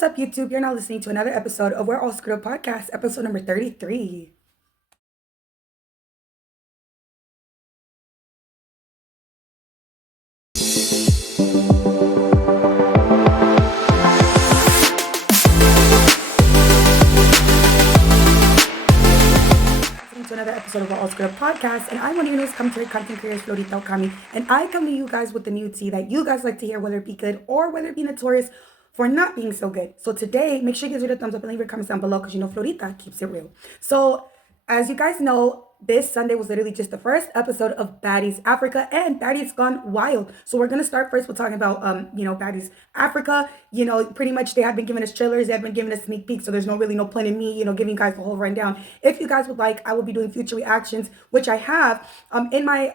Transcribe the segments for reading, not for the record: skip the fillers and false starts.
what's up, YouTube? You're now listening to another episode of We're All Skrewd podcast, episode number 33. To another episode of We're All Skrewd podcast, and I'm one of your newest commentary content creators, Florita Okami, and I come to you guys with the new tea that you guys like to hear, whether it be good or whether it be notorious for not being so good. So today, make sure you give it a thumbs up and leave your comments down below because you know Florita keeps it real. So as you guys know, this Sunday was literally just the first episode of Baddies Africa, and Baddies Gone Wild. So we're gonna start first with talking about Baddies Africa. Pretty much they have been giving us trailers, they have been giving us sneak peeks, so there's really no point in me, giving you guys the whole rundown. If you guys would like, I will be doing future reactions, which I have in my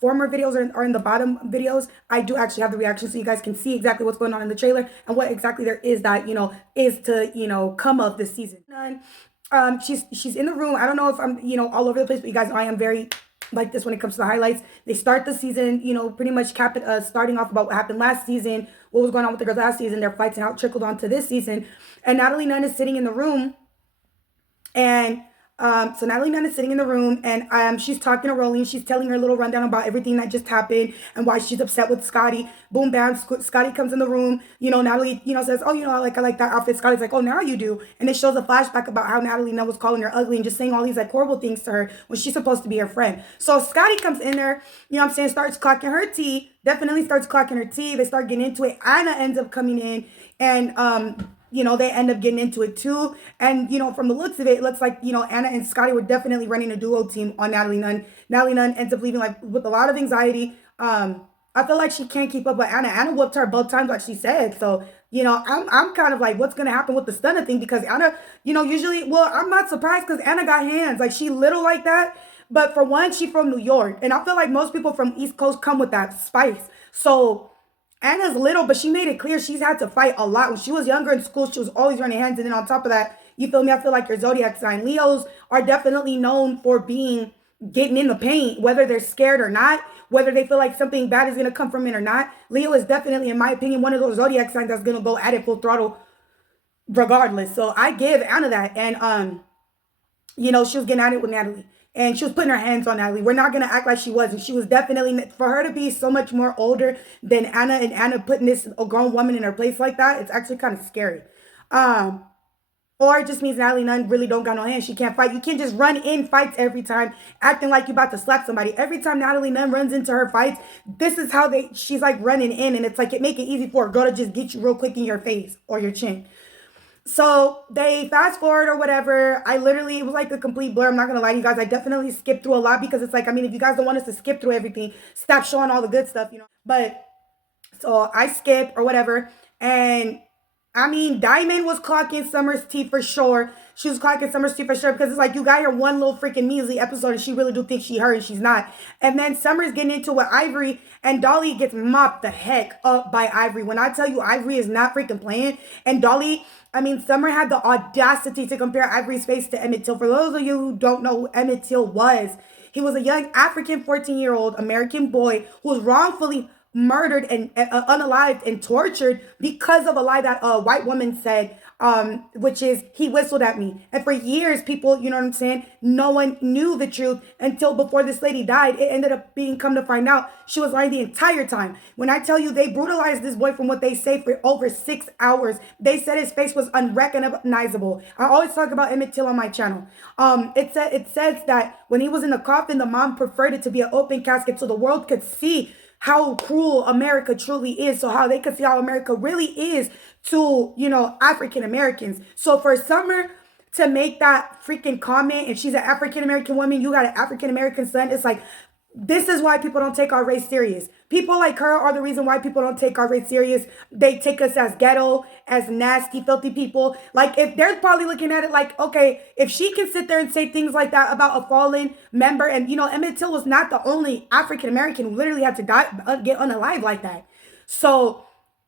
former videos or in the bottom videos. I do actually have the reactions so you guys can see exactly what's going on in the trailer and what exactly there is that is to come of this season. She's in the room. I don't know if I'm all over the place, but you guys know I am very like this when it comes to the highlights. They start the season, pretty much starting off about what happened last season, what was going on with the girls last season, their fights, and how it trickled on to this season. And Natalie Nunn is sitting in the room, and so Natalie Nunn is sitting in the room, and she's talking to Rolling. She's telling her little rundown about everything that just happened and why she's upset with Scotty. Boom, bam, Scotty comes in the room. Natalie, says, oh, I like that outfit. Scotty's like, oh, now you do. And it shows a flashback about how Natalie Nunn was calling her ugly and just saying all these like horrible things to her when she's supposed to be her friend. So Scotty comes in there, starts clocking her tea. Definitely starts clocking her tea. They start getting into it. Anna ends up coming in, and they end up getting into it too. And, from the looks of it, it looks like, Anna and Scotty were definitely running a duo team on Natalie Nunn. Natalie Nunn ends up leaving with a lot of anxiety. I feel like she can't keep up with Anna. Anna whooped her both times, like she said. So, I'm kind of like, what's going to happen with the stunner thing? Because Anna, usually, well, I'm not surprised because Anna got hands. Like, she little like that. But for one, she's from New York. And I feel like most people from East Coast come with that spice. So Anna's little, but she made it clear she's had to fight a lot. When she was younger in school, she was always running hands. And then on top of that, you feel me? I feel like your zodiac sign. Leos are definitely known for getting in the paint, whether they're scared or not, whether they feel like something bad is going to come from it or not. Leo is definitely, in my opinion, one of those zodiac signs that's going to go at it full throttle regardless. So I give Anna that. And, she was getting at it with Natalie. And she was putting her hands on Natalie. We're not going to act like she wasn't. She was definitely, for her to be so much more older than Anna, and Anna putting a grown woman in her place like that, it's actually kind of scary. Or it just means Natalie Nunn really don't got no hands. She can't fight. You can't just run in fights every time, acting like you're about to slap somebody. Every time Natalie Nunn runs into her fights, this is how she's like running in. And it's like, it make it easy for a girl to just get you real quick in your face or your chin. So they fast forward or whatever. It was like a complete blur. I'm not going to lie to you guys. I definitely skipped through a lot because it's like, if you guys don't want us to skip through everything, stop showing all the good stuff, But so I skip or whatever. And Diamond was clocking Summer's tea for sure. She was clocking Summer's tea for sure because it's like you got her one little freaking measly episode and she really do think she her and she's not. And then Summer's getting into it with Ivory and Dolly gets mopped the heck up by Ivory. When I tell you Ivory is not freaking playing, and Dolly, Summer had the audacity to compare Ivory's face to Emmett Till. For those of you who don't know who Emmett Till was, he was a young African 14-year-old American boy who was wrongfully murdered and unalived and tortured because of a lie that a white woman said, which is he whistled at me. And for years, people, no one knew the truth until before this lady died. It ended up come to find out she was lying the entire time. When I tell you they brutalized this boy from what they say for over 6 hours, they said his face was unrecognizable. I always talk about Emmett Till on my channel. It says that when he was in the coffin, the mom preferred it to be an open casket so the world could see how cruel America truly is. So how they could see how America really is to, African Americans. So for Summer to make that freaking comment, and she's an African American woman, you got an African American son, it's like, this is why people don't take our race serious. People like her are the reason why people don't take our race serious. They take us as ghetto, as nasty, filthy people. Like, if they're probably looking at it like, okay, if she can sit there and say things like that about a fallen member, and, Emmett Till was not the only African American who literally had to die, get unalive like that. So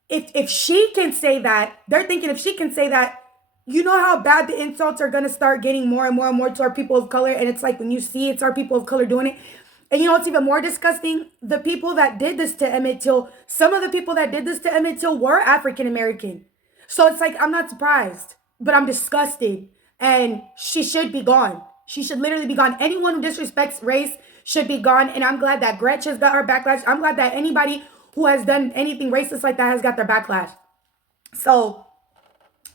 if she can say that, they're thinking if she can say that, you know how bad the insults are going to start getting more and more and more to our people of color. And it's like when you see it's our people of color doing it. And what's even more disgusting? The people that did this to Emmett Till, some of the people that did this to Emmett Till were African American. So it's like, I'm not surprised, but I'm disgusted. And she should be gone. She should literally be gone. Anyone who disrespects race should be gone. And I'm glad that Gretch has got her backlash. I'm glad that anybody who has done anything racist like that has got their backlash. So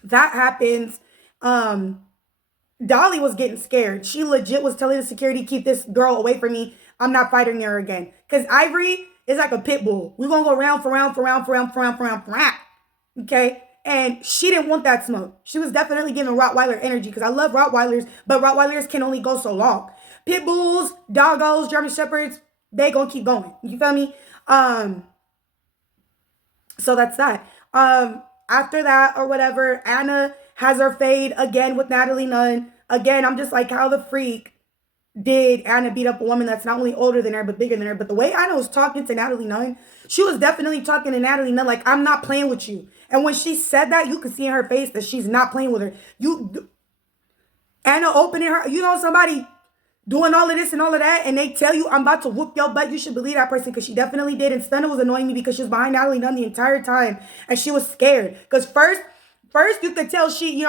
that happens. Dolly was getting scared. She legit was telling the security, keep this girl away from me. I'm not fighting her again. Because Ivory is like a pit bull. We're going to go round for round for round for round for round for round for round. Okay? And she didn't want that smoke. She was definitely giving Rottweiler energy because I love Rottweilers, but Rottweilers can only go so long. Pit bulls, doggos, German Shepherds, they going to keep going. You feel me? So that's that. After that or whatever, Anna has her fade again with Natalie Nunn. Again, I'm just like, how the freak did Anna beat up a woman that's not only older than her, but bigger than her? But the way Anna was talking to Natalie Nunn, she was definitely talking to Natalie Nunn like, I'm not playing with you. And when she said that, you could see in her face that she's not playing with her. Anna opening her, somebody doing all of this and all of that, and they tell you, I'm about to whoop your butt, you should believe that person, because she definitely did. And Stunna was annoying me because she was behind Natalie Nunn the entire time, and she was scared. Because first you could tell she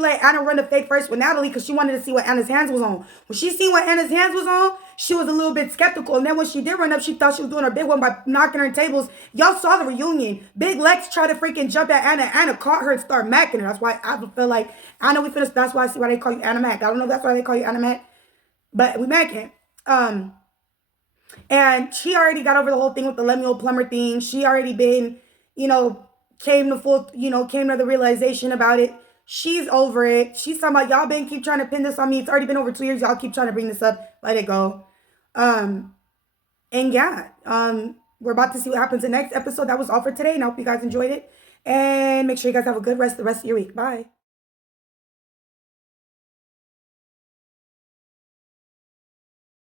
let Anna run the fake first with Natalie because she wanted to see what Anna's hands was on. When she seen what Anna's hands was on, she was a little bit skeptical. And then when she did run up, she thought she was doing her big one by knocking her tables. Y'all saw the reunion. Big Lex tried to freaking jump at Anna. Anna caught her and started macking her. That's why I feel like, I know we finished. That's why I see why they call you Anna Mac. I don't know if that's why they call you Anna Mac. But we macking. And she already got over the whole thing with the Lemuel Plumber thing. She already been, came to the realization about it. She's over it. She's talking about, y'all keep trying to pin this on me. It's already been over 2 years. Y'all keep trying to bring this up. Let it go. And yeah, we're about to see what happens in the next episode. That was all for today. And I hope you guys enjoyed it. And make sure you guys have a good the rest of your week. Bye.